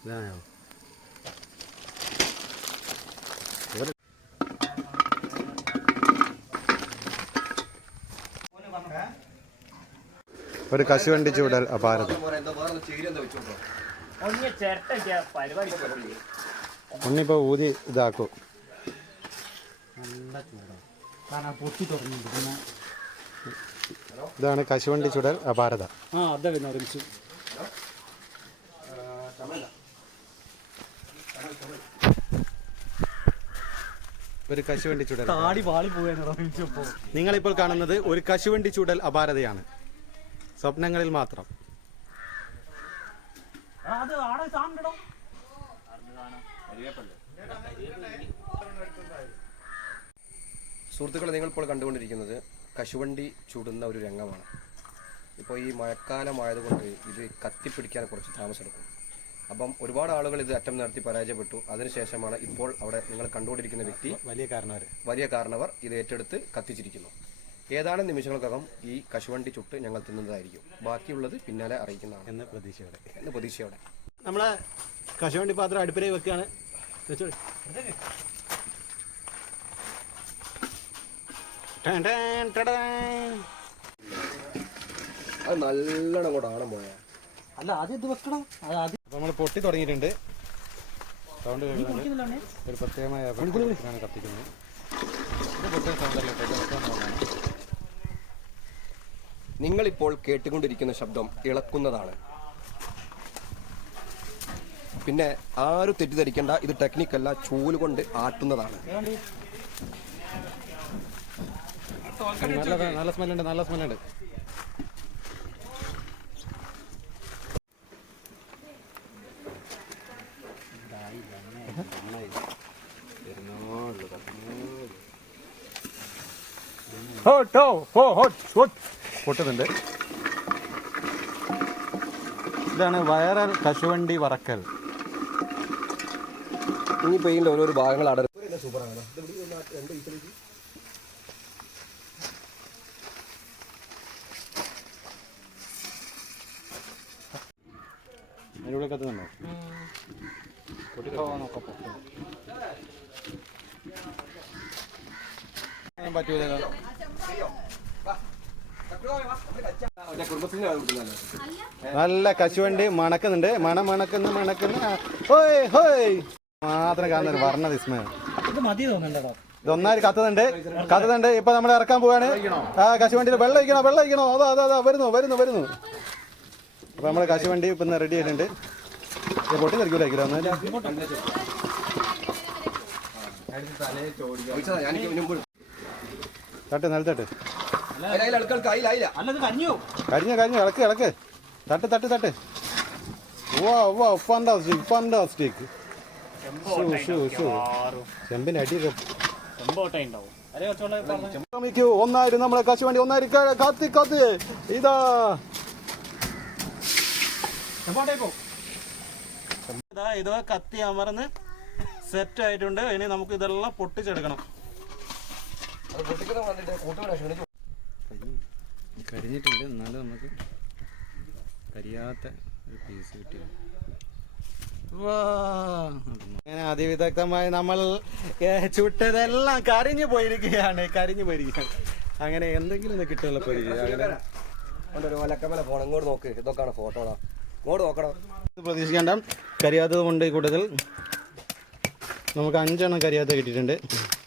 ഇതായോ ഒരു കശുവണ്ടി ചൂടൽ അപാരത. ഉണ്ണിപ്പോ ഊതി ഇതാക്കും. പിന്നെ ഇതാണ് കശുവണ്ടി ചുടൽ അപാരത. ആ അതെ വരുന്ന ഒരു കശുവണ്ടി ചുടൽ. താടി വാളി പോയാണ് നിങ്ങൾ നിങ്ങളിപ്പോൾ കാണുന്നത് ഒരു കശുവണ്ടി ചുടൽ അപാരതയാണ്. സ്വപ്നങ്ങളിൽ മാത്രം. അത് ആടെ സാധനം സുഹൃത്തുക്കളെ നിങ്ങളിപ്പോൾ കണ്ടുകൊണ്ടിരിക്കുന്നത് കശുവണ്ടി ചുടുന്ന ഒരു രംഗമാണ്. ഇപ്പോൾ ഈ മഴക്കാലമായതുകൊണ്ട് ഇത് കത്തിപ്പിടിക്കാൻ കുറച്ച് താമസമെടുക്കും അപ്പം ഒരുപാട് ആളുകൾ ഇത് അറ്റം നടത്തി പരാജയപ്പെട്ടു. അതിനുശേഷമാണ് ഇപ്പോൾ അവിടെ നിങ്ങൾ കണ്ടുകൊണ്ടിരിക്കുന്ന വ്യക്തി വലിയ കാരണവർ വലിയ കാരണവർ ഇത് ഏറ്റെടുത്ത് കത്തിച്ചിരിക്കുന്നു. ഏതാനും നിമിഷങ്ങൾക്കകം ഈ കശുവണ്ടി ചുട്ട് ഞങ്ങൾ തിന്നുന്നതായിരിക്കും. ബാക്കിയുള്ളത് പിന്നാലെ അറിയിക്കുന്നതാണ്. എന്ന് പ്രതീക്ഷയോടെ. എന്ന് പ്രതീക്ഷയോടെ. നമ്മളെ കശുവണ്ടി പാത്രം അടുപ്പിലേക്ക് വെക്കുകയാണ്. അത് നല്ലോണം കൂടെ ആണം പോയാൽ അല്ല ആദ്യം ഇത് വെക്കണം. അത് ആദ്യം നമ്മൾ പൊട്ടി തുടങ്ങിയിട്ടുണ്ട്. സൗണ്ട് കേൾക്കുന്നുണ്ട്. ഒരു പ്രത്യേകമായ ആണ് കത്തിക്കുന്നത്. ഇത് പൊട്ടിയ സൗണ്ടല്ല നിങ്ങളിപ്പോൾ കേട്ടുകൊണ്ടിരിക്കുന്ന ശബ്ദം ഇളക്കുന്നതാണ്. പിന്നെ ആരും തെറ്റിദ്ധരിക്കേണ്ട ഇത് ടെക്നിക്കല്ല ചൂൽ കൊണ്ട് ആട്ടുന്നതാണ്. നല്ല നല്ല സ്മെല്ലുണ്ട് നല്ല സ്മെല്ലുണ്ട് പൊട്ടുന്നുണ്ട് ഇതാണ് വൈറൽ കശുവണ്ടി വറക്കൽ. ഇനി പെയിന്റ് ഓരോരോ ഭാഗങ്ങൾ അടരും അതിനുള്ളിൽ കത്തുന്നുണ്ടോ പൊട്ടിപ്പോവാൻ നോക്കാം. പൊട്ടും. ഒന്നും പറ്റൂലല്ലോ നല്ല കശുവണ്ടി മണക്കുന്നുണ്ട്. മണ മണക്കുന്ന മണക്കുന്ന. ഹോയ് ഹോയ്. മാത്രം കാണുന്ന വർണ വിസ്മയം. ഇത് മതി തോന്നണ്ടോ ഇതൊന്നാര് കത്തുന്നുണ്ട്. കത്തുന്നുണ്ട്. ഇപ്പൊ നമ്മൾ ഇറക്കാൻ പോവാണ്. ആ കശുവണ്ടിയിൽ വെള്ളം ഒഴിക്കണോ? വെള്ളം ഒഴിക്കണോ? അതോ അതാ അതാ വരുന്നു വരുന്നു വരുന്നു. അപ്പൊ കാശി വണ്ടി ഇപ്പൊ റെഡി ആയിട്ടുണ്ട്. പൊട്ടി തെറിക്കൂലായിരിക്കും എന്നാലും തട്ട് നല്ല തട്ട്. കഞ്ഞു കരിഞ്ഞ കരിഞ്ഞ ഇളക്ക് ഇളക്ക്. തട്ട് തട്ട് തട്ട്. വാ വാ ഫണ്ടാസ്റ്റിക് ഫണ്ടാസ്റ്റിക് ഷൂ ഷൂ ഷൂ ചെമ്പിന്റെ അടിയൊക്കെ ചെമ്പോട്ടേ ഉണ്ടാവും. അരെ കുറച്ചുകൂടെ പറഞ്ഞു ശ്രമിക്കൂ ഒന്നായിരം നമ്മളെ കാശി വേണ്ടി ക- കാത്തി കത്തി. ഇതാ. ഇതാ ഇത് കത്തി അമർന്ന് സെറ്റ് ആയിട്ടുണ്ട്. ഇനി നമുക്ക് ഇതെല്ലാം പൊട്ടിച്ചെടുക്കണം. കരിഞ്ഞിട്ടുണ്ട്. എന്നാലും നമുക്ക് കരിയാത്ത ഒരു പീസ് കിട്ടിയത് അങ്ങനെ അതിവിദഗ്ധമായി നമ്മൾ ചുട്ടതെല്ലാം കരിഞ്ഞു പോയിരിക്കുകയാണ്. കരിഞ്ഞു പോയിരിക്കുകയാണ്. അങ്ങനെ എന്തെങ്കിലും ഒന്ന് കിട്ടുമല്ലോ പോയിരിക്കുക അങ്ങനെ ഒരു ഒലക്കമല ഫോൺ ഇങ്ങോട്ട് നോക്ക്. ഇതൊക്കെയാണ് ഫോട്ടോടാ ഇങ്ങോട്ട് നോക്കണം. പ്രതീക്ഷിക്കേണ്ട കരിയാത്തത് കൊണ്ട് ഈ കൂട്ടത്തിൽ നമുക്ക് അഞ്ചെണ്ണം കരിയാത്ത കിട്ടിയിട്ടുണ്ട്.